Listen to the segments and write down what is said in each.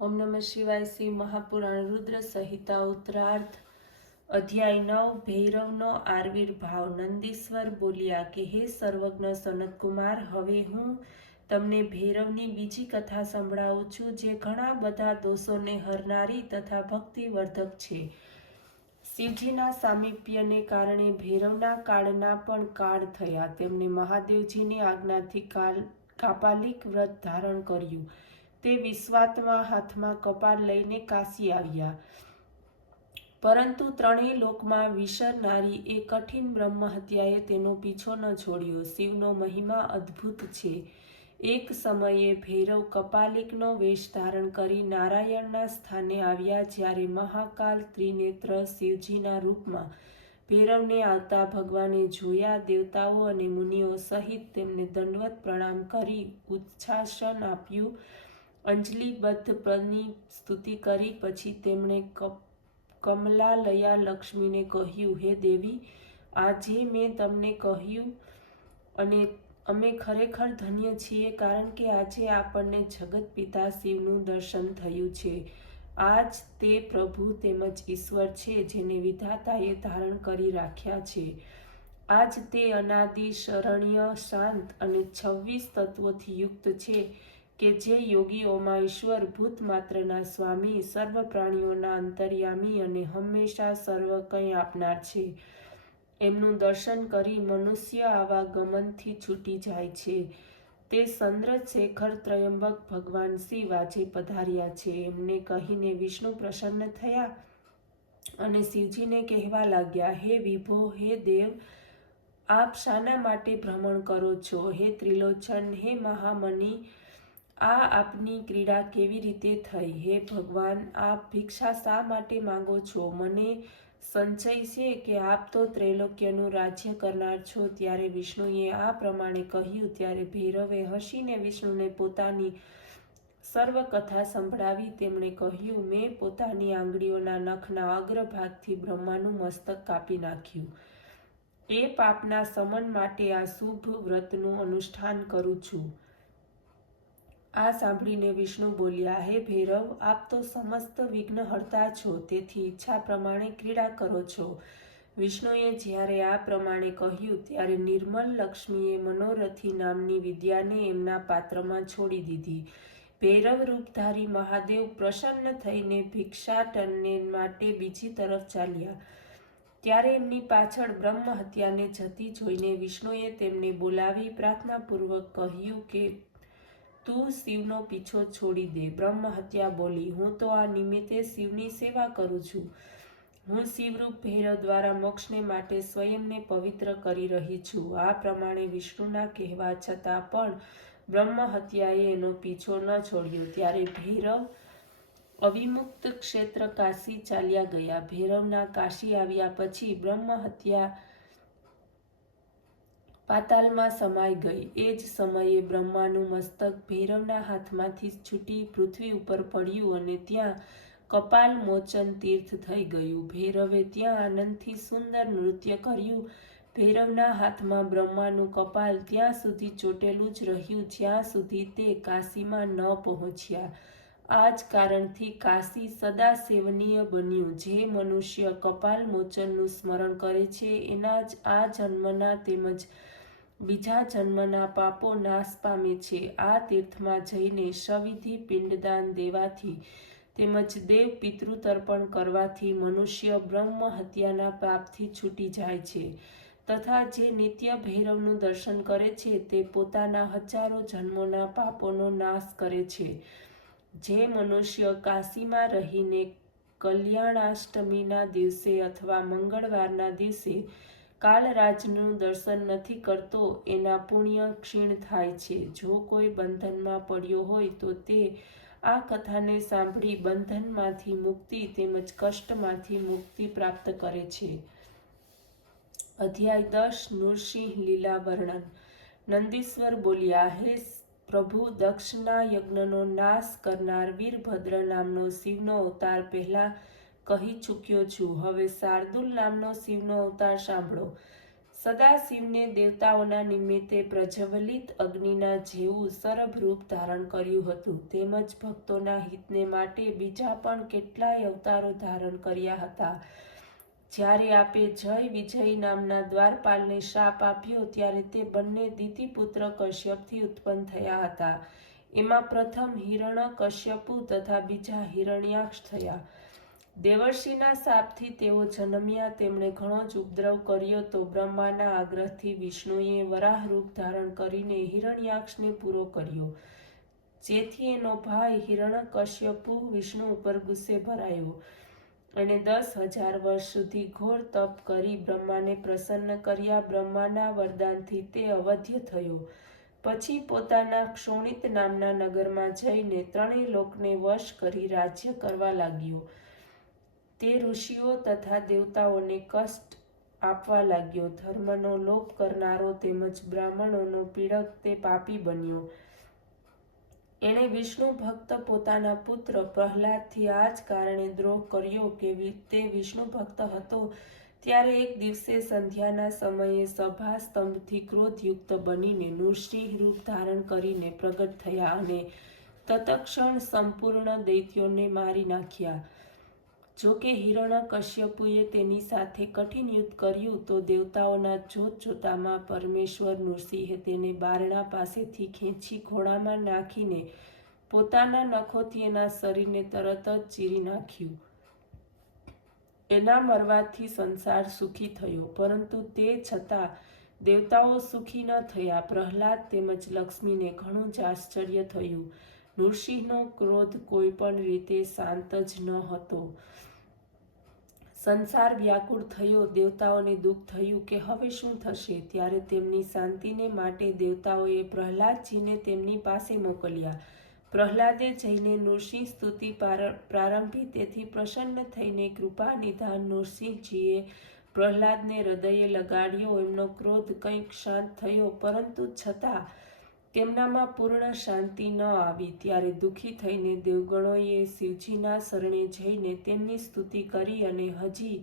ઓમ નમઃ શિવાય. શ્રી મહાપુરાણ રુદ્ર સંહિતા ઉત્તરાર્ધ. અધ્યાય 9. ભૈરવનો આવિર્ભાવ. નંદીશ્વર બોલ્યા કે હે સર્વજ્ઞ સનતકુમાર, હવે હું તમને ભૈરવની બીજી કથા સંભળાવું છું, જે ઘણા બધા દોષોને હરનારી તથા ભક્તિવર્ધક છે. શિવજીના સામીપ્યને કારણે ભૈરવના કાળના પણ કાળ થયા. તેમણે મહાદેવજીની આજ્ઞાથી કાપાલિક વ્રત ધારણ કર્યું. તે વિશ્વાત્મા હાથમાં કપાલ લઈને કાશી આવ્યા. પરંતુ ત્રણેય લોકમાં વિસરનારી એ કઠિન બ્રહ્મહત્યાએ તેનો પીછો ન છોડ્યો. શિવનો મહિમા અદ્ભુત છે. એક સમયે ભૈરવ કપાલિકનો વેશ ધારણ કરી નારાયણના સ્થાને આવ્યા. જ્યારે મહાકાલ ત્રિનેત્ર શિવજીના રૂપમાં ભૈરવને આવતા ભગવાને જોયા. દેવતાઓ અને મુનિઓ સહિત તેમને દંડવત પ્રણામ કરી ઉચ્છાસન આપ્યું. અંજલિબદ્ધ પદની સ્તુતિ કરી પછી તેમણે કમલાલયા લક્ષ્મીને કહ્યું, હે દેવી, આજે મેં તમને કહ્યું અને અમે ખરેખર ધન્ય છીએ, કારણ કે આજે આપણને જગત પિતા શિવનું દર્શન થયું છે. આજ તે પ્રભુ તેમજ ઈશ્વર છે જેને વિધાતાએ ધારણ કરી રાખ્યા છે. આજ તે અનાદિ, શરણ્ય, શાંત અને 26 તત્વોથી યુક્ત છે કે જે યોગીઓમાં ઈશ્વર ભૂત માત્રના સ્વામી, સર્વ પ્રાણીઓના અંતર્યામી અને હંમેશા સર્વ કંઈ આપનાર છે. એમનું દર્શન કરી મનુષ્ય આવાગમનથી છૂટી જાય છે. તે ચંદ્રશેખર ત્રયંબક ભગવાન શિવ આજે પધાર્યા છે. એમને કહીને વિષ્ણુ પ્રસન્ન થયા અને શિવજીને કહેવા લાગ્યા, હે વિભો, હે દેવ, આપ શાના માટે ભ્રમણ કરો છો? હે ત્રિલોચન, હે મહામનિ, આ આપની ક્રીડા કેવી રીતે થઈ? હે ભગવાન, આપ ભિક્ષા શા માટે માંગો છો? મને સંશય છે કે આપ તો ત્રૈલોક્યનું રાજ્ય કરનાર છો. ત્યારે વિષ્ણુએ આ પ્રમાણે કહ્યું. ત્યારે ભૈરવે હસીને વિષ્ણુને પોતાની સર્વ કથા સંભળાવી. તેમણે કહ્યું, મેં પોતાની આંગળીઓના નખના અગ્રભાગથી બ્રહ્માનું મસ્તક કાપી નાખ્યું. એ પાપના શમન માટે આ શુભ વ્રતનું અનુષ્ઠાન કરું છું. આ સાંભળીને વિષ્ણુ બોલ્યા, હે ભૈરવ, આપ તો સમસ્ત વિઘ્નહર્તા છો, તેથી ઈચ્છા પ્રમાણે ક્રીડા કરો છો. વિષ્ણુએ જ્યારે આ પ્રમાણે કહ્યું ત્યારે નિર્મલ લક્ષ્મીએ મનોરથી નામની વિદ્યાને એમના પાત્રમાં છોડી દીધી. ભૈરવ રૂપધારી મહાદેવ પ્રસન્ન થઈને ભિક્ષાટનને માટે બીજી તરફ ચાલ્યા. ત્યારે એમની પાછળ બ્રહ્મ હત્યાને જતી જોઈને વિષ્ણુએ તેમને બોલાવી પ્રાર્થનાપૂર્વક કહ્યું કે તું શિવનો પીછો છોડી દે. બ્રહ્મ હત્યા બોલી, હું તો આ નિમિત્તે શિવની સેવા કરું છું. હું શિવરૂપ ભૈરવ દ્વારા મોક્ષને માટે સ્વયંને પવિત્ર કરી રહી છું. આ પ્રમાણે વિષ્ણુના કહેવા છતાં પણ બ્રહ્મ હત્યાએ એનો પીછો ન છોડ્યો. ત્યારે ભૈરવ અવિમુક્ત ક્ષેત્ર કાશી ચાલ્યા ગયા. ભૈરવના કાશી આવ્યા પછી બ્રહ્મ હત્યા પાતાલમાં સમાઈ ગઈ. એ જ સમયે બ્રહ્માનું મસ્તક ભૈરવના હાથમાંથી છૂટી પૃથ્વી ઉપર પડ્યું અને ત્યાં કપાલ મોચન તીર્થ થઈ ગયું. ભૈરવે ત્યાં આનંદથી સુંદર નૃત્ય કર્યું. ભૈરવના હાથમાં બ્રહ્માનું કપાલ ત્યાં સુધી ચોટેલું જ રહ્યું જ્યાં સુધી તે કાશીમાં ન પહોંચ્યા. આ જ કારણથી કાશી સદા સેવનીય બન્યું. જે મનુષ્ય કપાલ મોચનનું સ્મરણ કરે છે એના જ આ જન્મના તેમજ બીજા જન્મના પાપો નાશ પામે છે. આ તીર્થમાં જઈને સવિધિ પિંડદાન દેવાથી તેમજ દેવ પિતૃતર્પણ કરવાથી મનુષ્ય બ્રહ્મ હત્યાના પાપથી છૂટી જાય છે. તથા જે નિત્ય ભૈરવનું દર્શન કરે છે તે પોતાના હજારો જન્મોના પાપોનો નાશ કરે છે. જે મનુષ્ય કાશીમાં રહીને કલ્યાણાષ્ટમીના દિવસે અથવા મંગળવારના દિવસે કાલરાજનું દર્શન નથી કરતો એના પુણ્ય ક્ષીણ થાય છે. જો કોઈ બંધનમાં પડ્યો હોય તો તે આ કથાને સાંભળી બંધનમાંથી મુક્તિ તેમજ કષ્ટમાંથી મુક્તિ પ્રાપ્ત કરે છે. અધ્યાય 10. નૃસિંહ લીલા વર્ણન. નંદીશ્વર બોલ્યા, હે પ્રભુ, દક્ષના યજ્ઞનો નાશ કરનાર વીરભદ્ર નામનો શિવનો અવતાર પહેલા કહી ચૂક્યો છું. હવે શાર્દુલ નામનો શિવનો અવતાર સાંભળો. સદાશિવને દેવતાઓના નિમિત્તે પ્રજ્વલિત અગ્નિના જેવું સરભ રૂપ ધારણ કર્યું હતું. તેમજ ભક્તોના હિતને માટે બીજા પણ કેટલાય અવતારો ધારણ કર્યા હતા. જ્યારે આપે જય વિજય નામના દ્વારપાલને શાપ આપ્યો ત્યારે તે બંને દિતિપુત્ર કશ્યપથી ઉત્પન્ન થયા હતા. એમાં પ્રથમ હિરણ્યકશ્યપુ તથા બીજા હિરણ્યાક્ષ થયા. દેવર્ષિના શાપથી તેઓ જન્મ્યા. તેમણે ઘણો જ ઉપદ્રવ કર્યો તો બ્રહ્માના આગ્રહથી વિષ્ણુએ વરાહ રૂપ ધારણ કરીને હિરણ્યાક્ષને પૂરો કર્યો, જેથી એનો ભાઈ હિરણ્યકશ્યપુ વિષ્ણુ ઉપર ગુસ્સે ભરાયો અને 10,000 વર્ષ સુધી ઘોર તપ કરી બ્રહ્માને પ્રસન્ન કર્યા. બ્રહ્માના વરદાનથી તે અવધ્ય થયો. પછી પોતાના ક્ષોણિત નામના નગરમાં જઈને ત્રણેય લોકને વશ કરી રાજ્ય કરવા લાગ્યો. તે ઋષિઓ તથા દેવતાઓને કષ્ટ આપવા લાગ્યો. ધર્મનો લોપ કરનારો તેમજ બ્રાહ્મણોનો પીડક તે પાપી બન્યો. એણે વિષ્ણુ ભક્ત પોતાના પુત્ર પ્રહલાદથી આ જ કારણે દ્રોહ કર્યો કે તે વિષ્ણુ ભક્ત હતો ત્યારે એક દિવસે સંધ્યાના સમયે સભા સ્તંભથી ક્રોધયુક્ત બનીને નૃસિંહ રૂપ ધારણ કરીને પ્રગટ થયા અને તત્ક્ષણ સંપૂર્ણ દૈત્યોને મારી નાખ્યા. જો કે હિરણ્યકશ્યપુએ તેની સાથે કઠિન યુદ્ધ કર્યું તો દેવતાઓના જોતજોતામાં પરમેશ્વર નૃસિંહે તેને બારણા પાસેથી ખેંચી ઘોડામાં નાખીને પોતાના નખોથી એના શરીરને તરત જ ચીરી નાખ્યું. એના મરવાથી સંસાર સુખી થયો, પરંતુ તે છતાં દેવતાઓ સુખી ન થયા. પ્રહલાદ તેમજ લક્ષ્મીને ઘણું જ આશ્ચર્ય થયું. નૃસિંહનો ક્રોધ કોઈ પણ રીતે શાંત જ ન હતો. સંસાર વ્યાકુળ થયો. દેવતાઓને દુઃખ થયું કે હવે શું થશે. ત્યારે તેમની શાંતિને માટે દેવતાઓએ પ્રહલાદજીને તેમની પાસે મોકલ્યા. પ્રહલાદે જઈને નૃસિંહ સ્તુતિ પ્રારંભી. તેથી પ્રસન્ન થઈને કૃપા નિધાન નૃસિંહજીએ પ્રહલાદને હૃદયે લગાડ્યો. એમનો ક્રોધ કંઈક શાંત થયો, પરંતુ છતાં તેમનામાં પૂર્ણ શાંતિ ન આવી. ત્યારે દુઃખી થઈને દેવગણોએ શિવજીના શરણે જઈને તેમની સ્તુતિ કરી અને હજી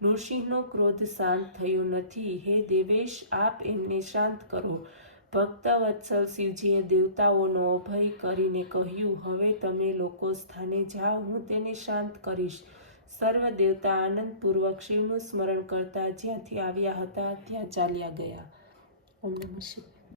નૃસિંહનો ક્રોધ શાંત થયો નથી. હે દેવેશ, આપ એમને શાંત કરો. ભક્તવત્સલ શિવજીએ દેવતાઓનો અભય કરીને કહ્યું, હવે તમે લોકો સ્થાને જાઓ, હું તેને શાંત કરીશ. સર્વ દેવતા આનંદપૂર્વક શિવનું સ્મરણ કરતા જ્યાંથી આવ્યા હતા ત્યાં ચાલ્યા ગયા. ઓમ નમઃ શિવાય.